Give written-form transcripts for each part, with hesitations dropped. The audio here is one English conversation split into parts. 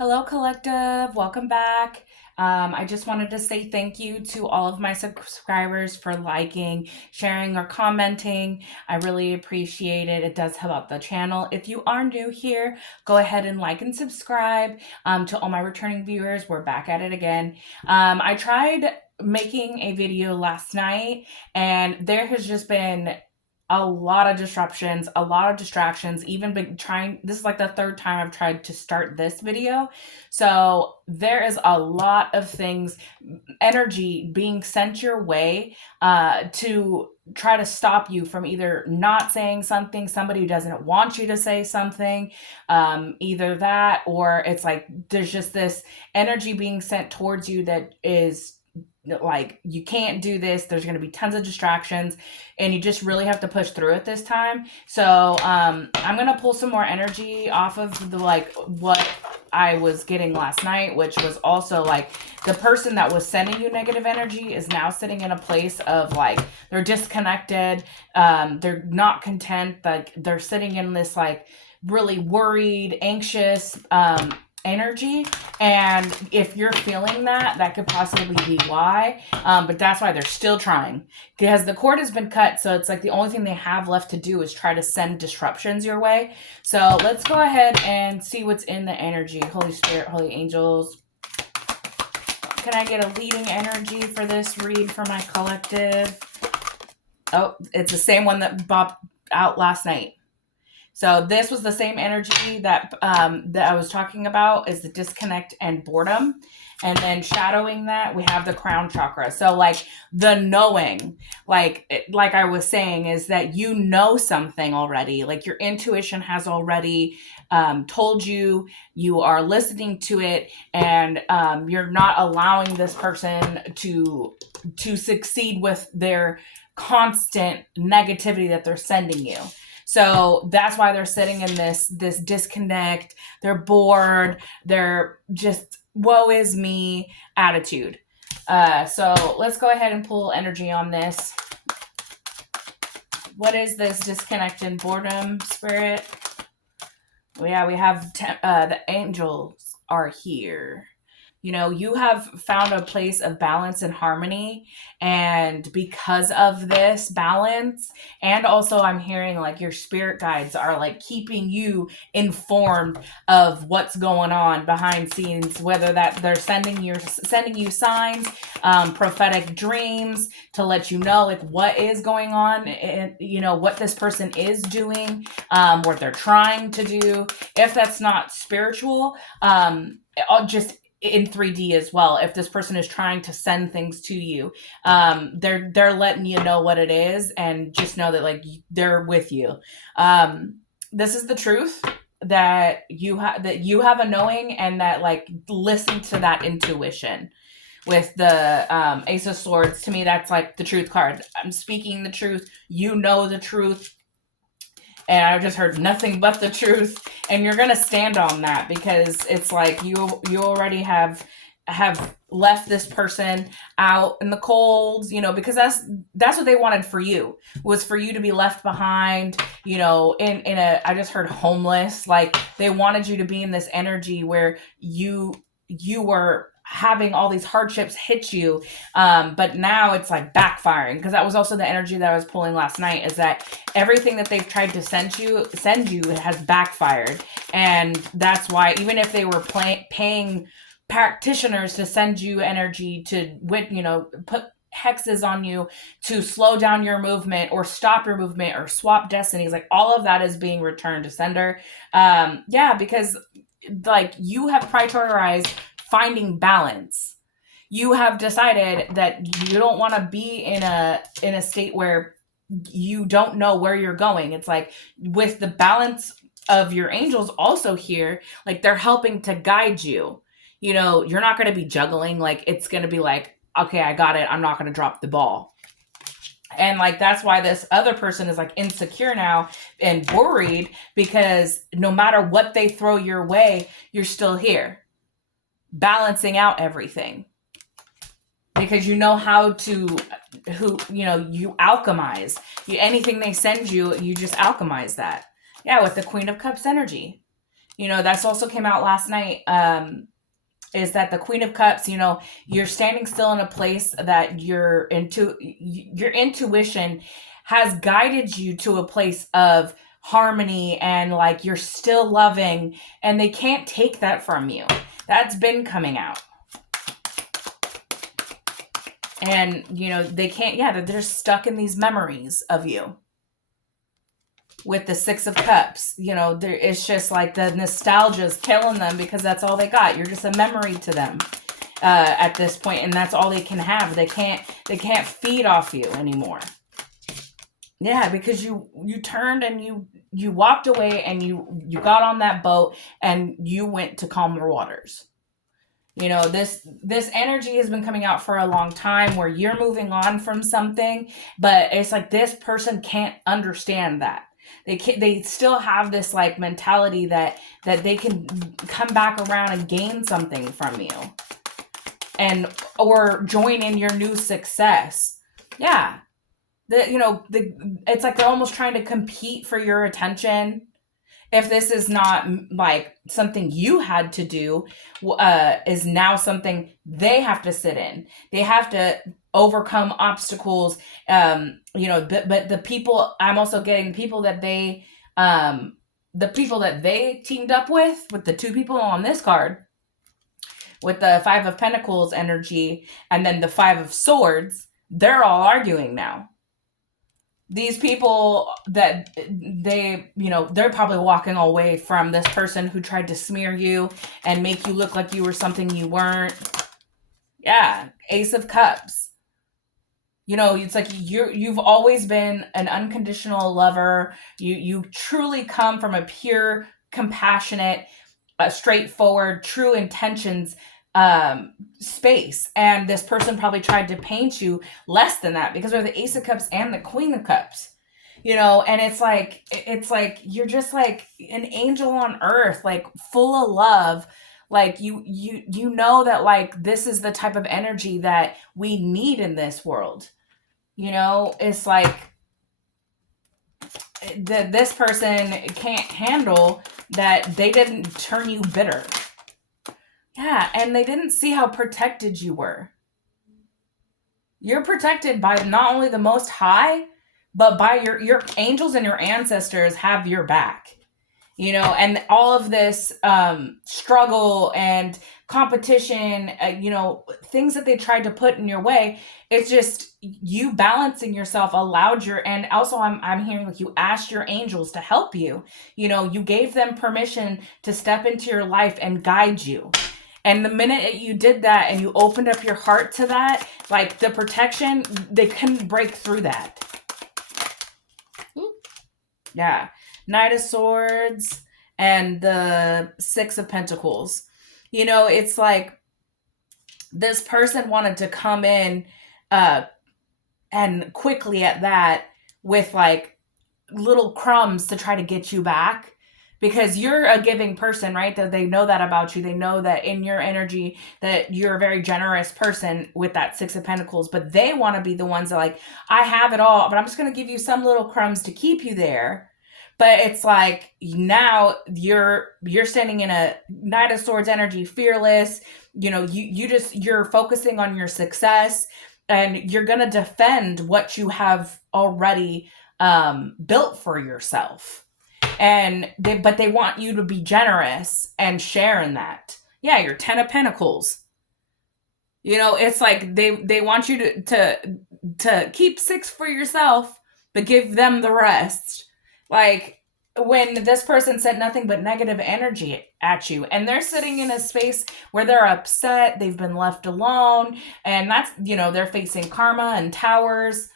Hello, Collective. Welcome back. I just wanted to say thank you to all of my subscribers for liking, sharing, or commenting. I really appreciate it. It does help out the channel. If you are new here, go ahead and like and subscribe. To all my returning viewers, we're back at it again. I tried making a video last night, and there has just been a lot of disruptions, a lot of distractions, even been trying. This is like the third time I've tried to start this video. So there is a lot of things, energy being sent your way to try to stop you from either not saying something, somebody who doesn't want you to say something, either that, or it's like there's just this energy being sent towards you that is like you can't do this, there's going to be tons of distractions, and you just really have to push through it this time. So I'm going to pull some more energy off of the like what I was getting last night, which was also like the person that was sending you negative energy is now sitting in a place of like they're disconnected, they're not content, like they're sitting in this like really worried, anxious energy. And if you're feeling that, that could possibly be why. But that's why they're still trying, because the cord has been cut. So it's like the only thing they have left to do is try to send disruptions your way. So let's go ahead and see what's in the energy. Holy Spirit, Holy Angels, can I get a leading energy for this read for my collective? Oh, it's the same one that bopped out last night. So this was the same energy that I was talking about, is the disconnect and boredom. And then shadowing that, we have the crown chakra. So like the knowing, like I was saying, is that you know something already. Like your intuition has already told you, you are listening to it, and you're not allowing this person to succeed with their constant negativity that they're sending you. So that's why they're sitting in this disconnect. They're bored. They're just woe is me attitude. So let's go ahead and pull energy on this. What is this disconnect and boredom, Spirit? Well, yeah, we have the angels are here. You know, you have found a place of balance and harmony. And because of this balance, and also I'm hearing like your spirit guides are like keeping you informed of what's going on behind scenes, whether that they're sending you signs, prophetic dreams to let you know like what is going on, and you know what this person is doing, what they're trying to do. If that's not spiritual, just in 3D as well. If this person is trying to send things to you, they're letting you know what it is, and just know that like they're with you. This is the truth, that you have a knowing, and that like listen to that intuition. With the Ace of Swords, to me that's like the truth card. I'm speaking the truth. You know the truth. And I just heard nothing but the truth, and you're gonna stand on that, because it's like you already have left this person out in the cold, you know, because that's what they wanted for you, was for you to be left behind, you know, in a, I just heard homeless. Like they wanted you to be in this energy where you were having all these hardships hit you, but now it's like backfiring, because that was also the energy that I was pulling last night, is that everything that they've tried to send you has backfired. And that's why, even if they were paying practitioners to send you energy to, you know, put hexes on you to slow down your movement or stop your movement or swap destinies, like all of that is being returned to sender. Yeah, because like you have prioritized finding balance. You have decided that you don't want to be in a state where you don't know where you're going. It's like with the balance of your angels also here, like they're helping to guide you. You know, you're not going to be juggling. Like it's going to be like, okay, I got it. I'm not going to drop the ball. And like that's why this other person is like insecure now and worried, because no matter what they throw your way, you're still here balancing out everything, because you know how to, you alchemize. Anything they send you, you just alchemize that. Yeah, with the Queen of Cups energy. That's also came out last night. Is that the Queen of Cups? You're standing still in a place that your intuition has guided you to a place of harmony, and like you're still loving, and they can't take that from you. That's been coming out. And they can't, that they're stuck in these memories of you. With the Six of Cups, it's just like the nostalgia is killing them, because that's all they got. You're just a memory to them at this point, and that's all they can have. They can't feed off you anymore. Yeah, because you turned and you walked away, and you got on that boat and you went to calmer waters. This energy has been coming out for a long time, where you're moving on from something, but it's like this person can't understand that. They still have this like mentality that they can come back around and gain something from you, or join in your new success. Yeah. It's like they're almost trying to compete for your attention. If this is not like something you had to do, is now something they have to sit in. They have to overcome obstacles. But the people, I'm also getting people that the people that they teamed up with the two people on this card, with the Five of Pentacles energy and then the Five of Swords, they're all arguing now. These people that they're probably walking away from this person who tried to smear you and make you look like you were something you weren't. Yeah, Ace of Cups. It's like you've always been an unconditional lover. You truly come from a pure, compassionate, straightforward, true intentions space, and this person probably tried to paint you less than that, because we're the Ace of Cups and the Queen of Cups, and it's like you're just like an angel on earth, like full of love. Like you that like this is the type of energy that we need in this world. It's like this person can't handle that they didn't turn you bitter. Yeah, and they didn't see how protected you were. You're protected by not only the Most High, but by your angels, and your ancestors have your back. And all of this struggle and competition, things that they tried to put in your way, it's just you balancing yourself allowed and also I'm hearing like you asked your angels to help you. You gave them permission to step into your life and guide you. And the minute you did that and you opened up your heart to that, like the protection, they couldn't break through that. Yeah. Knight of Swords and the Six of Pentacles. It's like this person wanted to come in and quickly at that with like little crumbs to try to get you back, because you're a giving person, right? That they know that about you. They know that in your energy that you're a very generous person with that Six of Pentacles, but they want to be the ones that like, I have it all, but I'm just going to give you some little crumbs to keep you there. But it's like now you're standing in a Knight of Swords energy, fearless. You're focusing on your success, and you're going to defend what you have already built for yourself. But they want you to be generous and share in that. Yeah, your Ten of Pentacles. It's like they want you to keep 6 for yourself, but give them the rest. Like when this person said nothing but negative energy at you, and they're sitting in a space where they're upset, they've been left alone, and that's, they're facing karma and towers.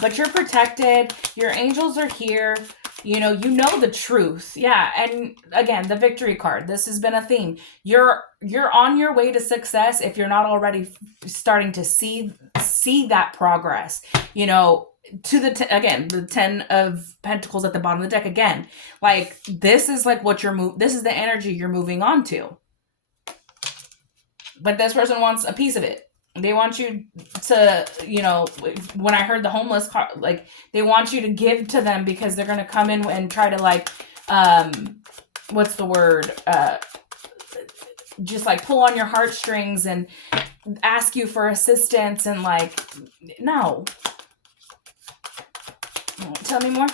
But you're protected. Your angels are here. You know the truth. Yeah. And again, the Victory card. This has been a theme. You're on your way to success if you're not already starting to see that progress. To the 10 of Pentacles at the bottom of the deck again. Like this is like what this is the energy you're moving on to. But this person wants a piece of it. They want you to, when I heard the homeless card, like they want you to give to them because they're going to come in and try to what's the word? Just like pull on your heartstrings and ask you for assistance and like, no. Tell me more.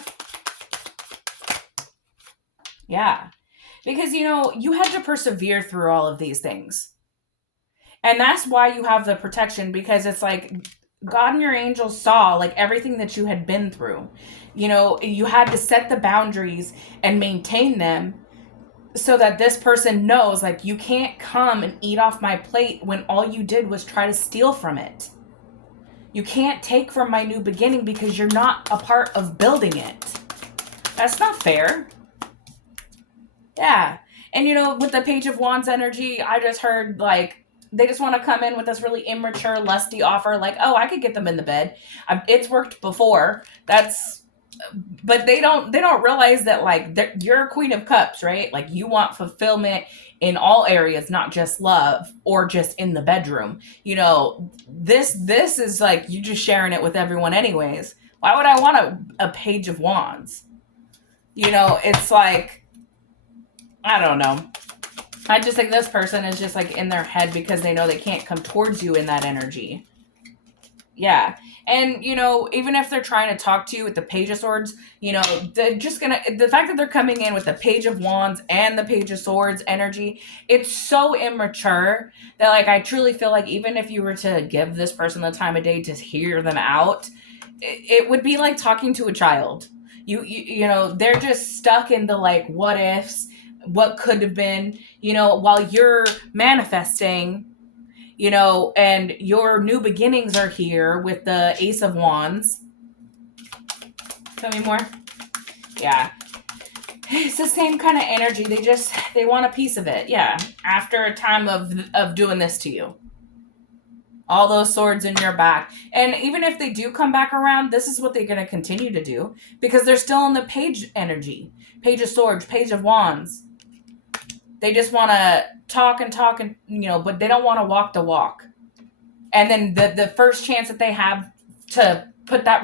Yeah. Because, you had to persevere through all of these things. And that's why you have the protection, because it's like God and your angels saw like everything that you had been through. You had to set the boundaries and maintain them so that this person knows like you can't come and eat off my plate when all you did was try to steal from it. You can't take from my new beginning because you're not a part of building it. That's not fair. Yeah. And with the Page of Wands energy, I just heard like they just want to come in with this really immature, lusty offer like, oh, I could get them in the bed. It's worked before. But they don't realize that like you're a Queen of Cups, right? Like you want fulfillment in all areas, not just love or just in the bedroom. This is like you just sharing it with everyone anyways. Why would I want a Page of Wands? It's like, I don't know. I just think this person is just like in their head because they know they can't come towards you in that energy. Yeah. And, even if they're trying to talk to you with the Page of Swords, they're just the fact that they're coming in with the Page of Wands and the Page of Swords energy, it's so immature that, like, I truly feel like even if you were to give this person the time of day to hear them out, it would be like talking to a child. They're just stuck in the, like, what ifs, what could have been, while you're manifesting, and your new beginnings are here with the Ace of Wands. Tell me more. Yeah. It's the same kind of energy. They want a piece of it. Yeah. After a time of doing this to you. All those swords in your back. And even if they do come back around, this is what they're going to continue to do because they're still in the Page energy. Page of Swords, Page of Wands. They just want to talk and, but they don't want to walk the walk. And then the first chance that they have to push that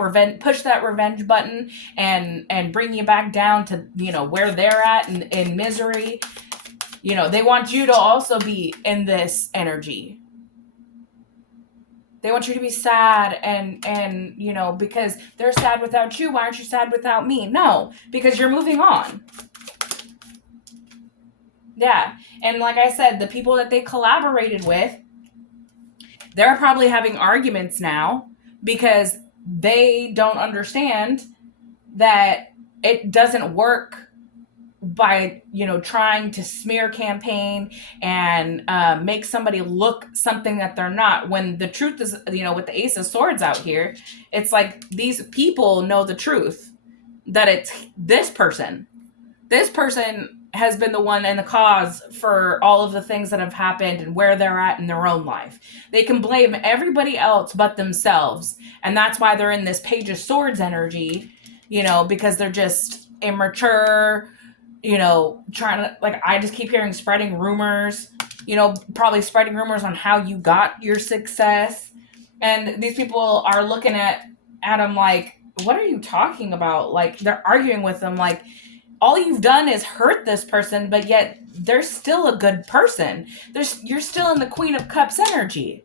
revenge button and bring you back down to, where they're at in misery, they want you to also be in this energy. They want you to be sad and because they're sad without you, why aren't you sad without me? No, because you're moving on. Yeah. And like I said, the people that they collaborated with, they're probably having arguments now because they don't understand that it doesn't work by, trying to smear campaign and make somebody look something that they're not. When the truth is, with the Ace of Swords out here, it's like these people know the truth that it's this person. This person has been the one and the cause for all of the things that have happened and where they're at in their own life. They can blame everybody else but themselves. And that's why they're in this Page of Swords energy, because they're just immature, trying to, like, I just keep hearing spreading rumors, probably spreading rumors on how you got your success. And these people are looking at them like, what are you talking about? Like, they're arguing with them like, all you've done is hurt this person, but yet they're still a good person. You're still in the Queen of Cups energy.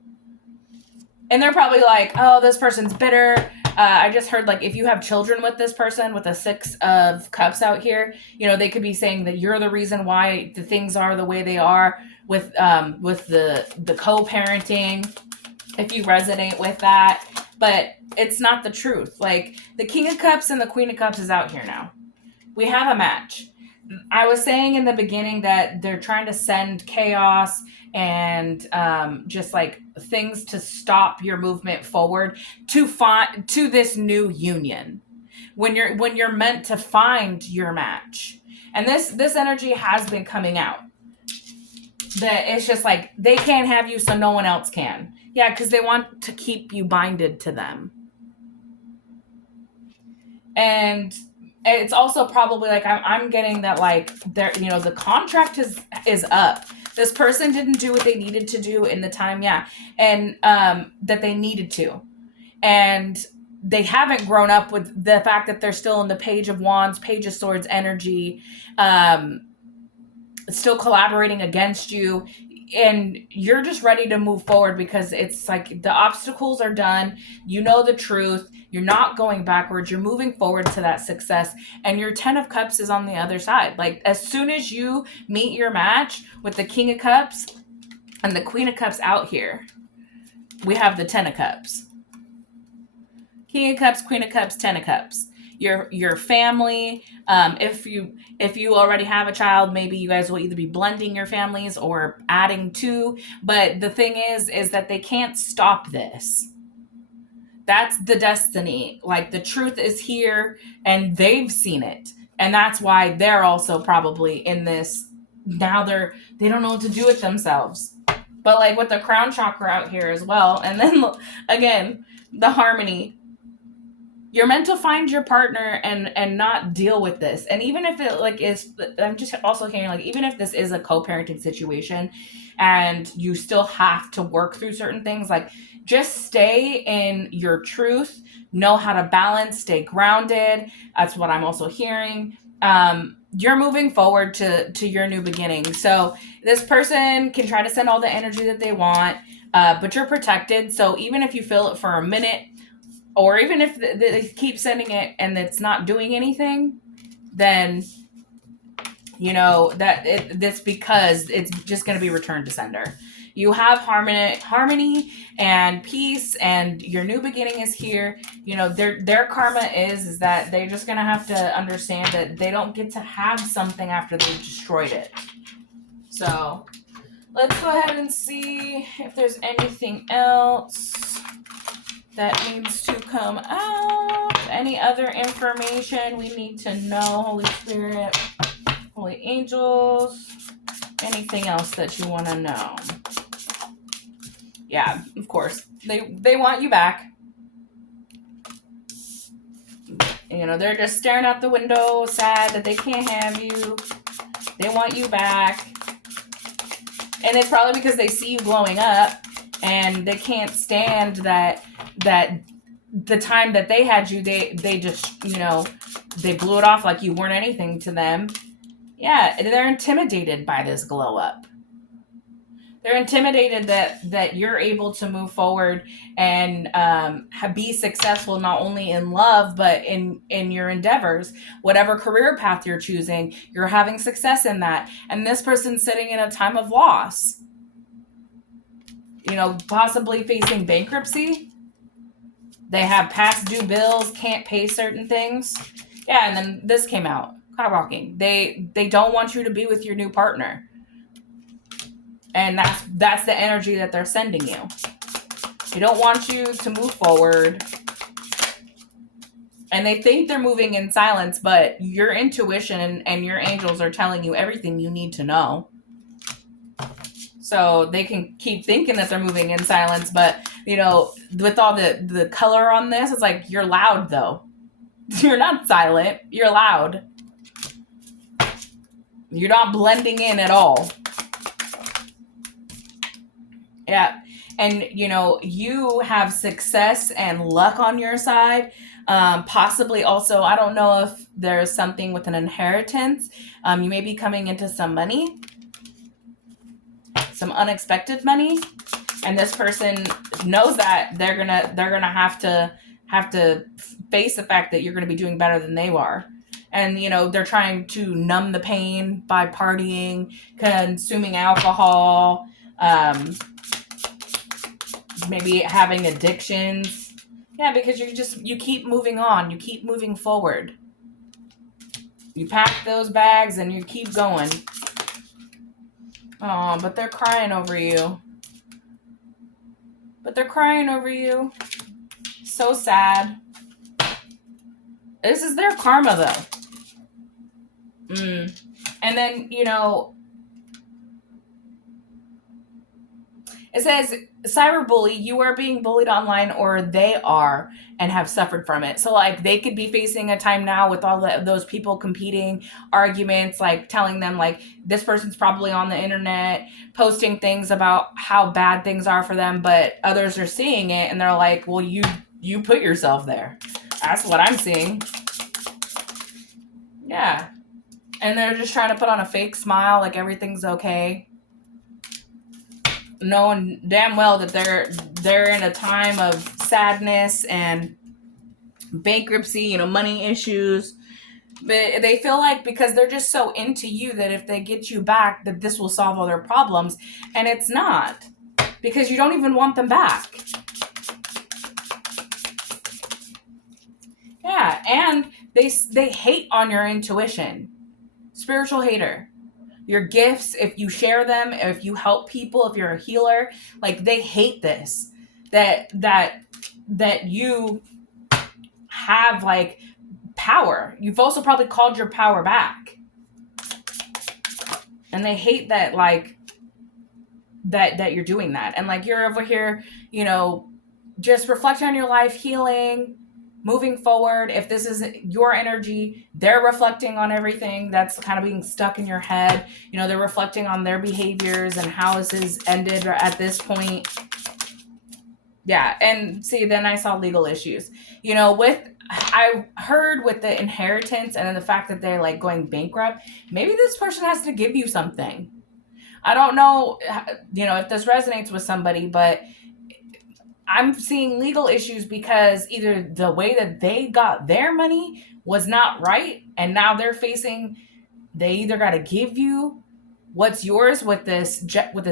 And they're probably like, oh, this person's bitter. I just heard, like, if you have children with this person with a 6 of Cups out here, they could be saying that you're the reason why the things are the way they are with the co-parenting, if you resonate with that. But it's not the truth. Like, the King of Cups and the Queen of Cups is out here now. We have a match. I was saying in the beginning that they're trying to send chaos and just like things to stop your movement forward to this new union. When you're meant to find your match, and this energy has been coming out. That it's just like they can't have you, so no one else can. Yeah, because they want to keep you binded to them. And it's also probably like I'm getting that like the contract is up. This person didn't do what they needed to do in the time, and that they needed to, and they haven't grown up with the fact that they're still in the Page of Wands, Page of Swords energy, still collaborating against you, and you're just ready to move forward because it's like the obstacles are done. You know the truth. You're not going backwards. You're moving forward to that success. And your 10 of Cups is on the other side. Like, as soon as you meet your match with the King of Cups and the Queen of Cups out here, we have the 10 of Cups. King of Cups, Queen of Cups, 10 of Cups. Your family. If you already have a child, maybe you guys will either be blending your families or adding to. But the thing is that they can't stop this. That's the destiny. Like, the truth is here, and they've seen it, and that's why they're also probably in this. Now they don't know what to do with themselves. But like with the crown chakra out here as well, and then again the harmony, you're meant to find your partner and not deal with this. And even if it like is, I'm just also hearing like, even if this is a co-parenting situation and you still have to work through certain things, like, just stay in your truth, know how to balance, stay grounded. That's what I'm also hearing. You're moving forward to your new beginning. So this person can try to send all the energy that they want, but you're protected. So even if you feel it for a minute, or even if they keep sending it and it's not doing anything, then you know that that's because it's just going to be returned to sender. You have harmony and peace, and your new beginning is here. You know, their karma is that they're just going to have to understand that they don't get to have something after they've destroyed it. So let's go ahead and see if there's anything else that needs to come out. Any other information we need to know? Holy Spirit, Holy Angels, anything else that you want to know? Yeah, of course. They want you back. You know, they're just staring out the window, sad that they can't have you. They want you back. And it's probably because they see you glowing up and they can't stand that the time that they had you, they just, you know, they blew it off like you weren't anything to them. Yeah, they're intimidated by this glow up. They're intimidated that you're able to move forward and be successful not only in love but in your endeavors. Whatever career path you're choosing, you're having success in that. And this person's sitting in a time of loss. You know, possibly facing bankruptcy. They have past due bills, can't pay certain things. Yeah, and then this came out. Cloud rocking. They don't want you to be with your new partner. And that's the energy that they're sending you. They don't want you to move forward. And they think they're moving in silence, but your intuition and your angels are telling you everything you need to know. So they can keep thinking that they're moving in silence, but, you know, with all the color on this, it's like, you're loud, though. You're not silent. You're loud. You're not blending in at all. Yeah. And, you know, you have success and luck on your side. Possibly also, I don't know if there's something with an inheritance. You may be coming into some money, some unexpected money. And this person knows that they're gonna have to face the fact that you're gonna be doing better than they are. And, you know, they're trying to numb the pain by partying, consuming alcohol, maybe having addictions. Yeah, because you keep moving on. You keep moving forward. You pack those bags and you keep going. Oh, but they're crying over you. So sad. This is their karma, though. And then, you know, it says, cyberbully, you are being bullied online, or they are and have suffered from it. So, like, they could be facing a time now with all those people competing, arguments, like telling them, like, this person's probably on the internet posting things about how bad things are for them, but others are seeing it and they're like, well, you put yourself there. That's what I'm seeing. Yeah. and they're just trying to put on a fake smile like everything's okay, knowing damn well that they're in a time of sadness and bankruptcy, money issues. But they feel like because they're just so into you that if they get you back, that this will solve all their problems, and it's not, because you don't even want them back. Yeah, and they hate on your intuition. Spiritual hater. Your gifts, if you share them, if you help people, if you're a healer, like they hate this. That you have like power. You've also probably called your power back. And they hate that like that you're doing that. And like you're over here, just reflecting on your life, healing, moving forward. If this isn't your energy, they're reflecting on everything that's kind of being stuck in your head. They're reflecting on their behaviors and how this has ended at this point. Yeah, and see, then I saw legal issues. I heard with the inheritance and then the fact that they're like going bankrupt, maybe this person has to give you something. I don't know, if this resonates with somebody, but I'm seeing legal issues because either the way that they got their money was not right, and now they either got to give you what's yours with this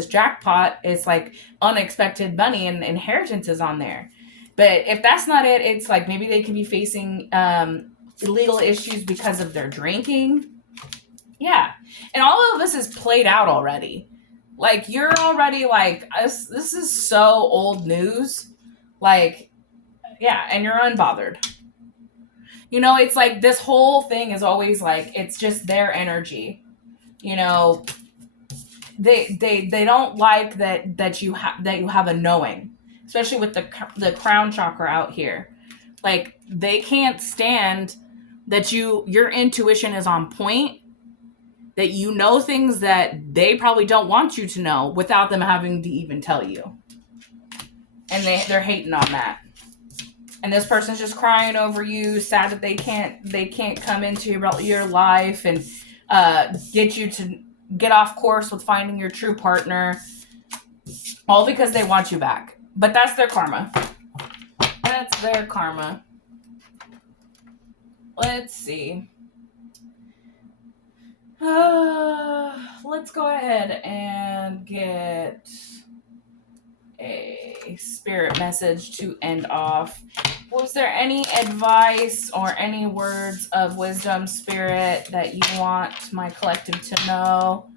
jackpot. It's like unexpected money and inheritance is on there. But if that's not it, it's like maybe they could be facing legal issues because of their drinking. Yeah, and all of this is played out already. Like you're already like this is so old news. Like, yeah, and you're unbothered. It's like this whole thing is always like it's just their energy. You know, they don't like that you have a knowing, especially with the crown chakra out here. Like they can't stand that your intuition is on point, that you know things that they probably don't want you to know without them having to even tell you. And they're hating on that. And this person's just crying over you, sad that they can't come into your life and get you to get off course with finding your true partner, all because they want you back. But that's their karma. That's their karma. Let's see. Let's go ahead and get a spirit message to end off. Was there any advice or any words of wisdom, spirit, that you want my collective to know?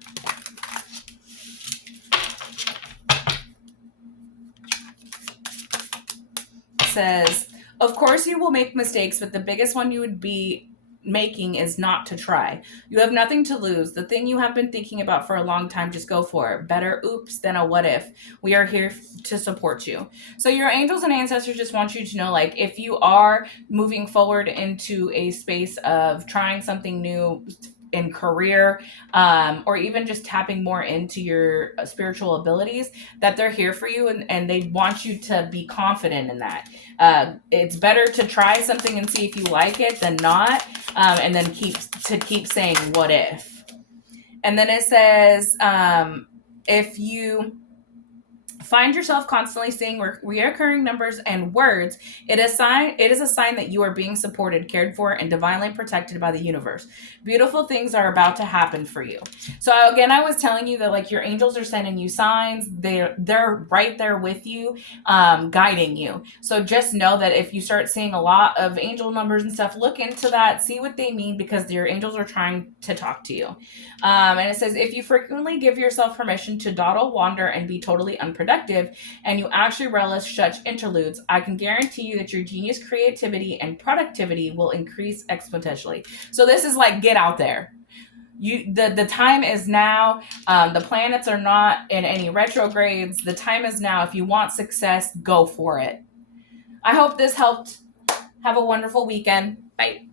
It says, of course you will make mistakes, but the biggest one you would be making is not to try. You have nothing to lose. The thing you have been thinking about for a long time, just go for it. Better oops than a what if. We are here to support you. So your angels and ancestors just want you to know, like, if you are moving forward into a space of trying something new in career, or even just tapping more into your spiritual abilities, that they're here for you, and they want you to be confident in that. It's better to try something and see if you like it than not, and then keep saying what if. And then it says, if you find yourself constantly seeing reoccurring numbers and words, it is a sign that you are being supported, cared for, and divinely protected by the universe. Beautiful things are about to happen for you. So again, I was telling you that like your angels are sending you signs. They're right there with you, guiding you. So just know that if you start seeing a lot of angel numbers and stuff, look into that, see what they mean, because your angels are trying to talk to you. And it says, if you frequently give yourself permission to dawdle, wander, and be totally unproductive, and you actually relish such interludes, I can guarantee you that your genius, creativity, and productivity will increase exponentially. So this is like, get out there. The time is now. The planets are not in any retrogrades. The time is now. If you want success, go for it. I hope this helped. Have a wonderful weekend. Bye.